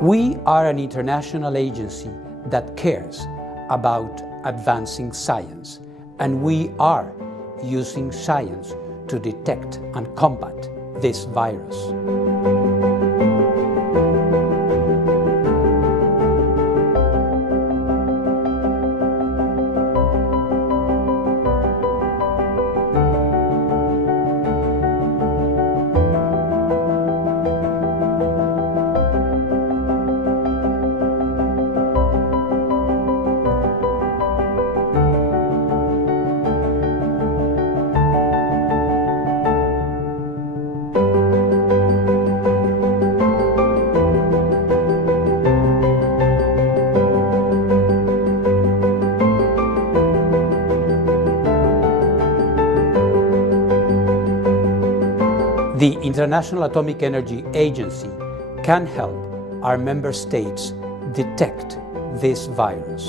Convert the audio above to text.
We are an international agency that cares about advancing science, and we are using science to detect and combat this virus. The International Atomic Energy Agency can help our member states detect this virus.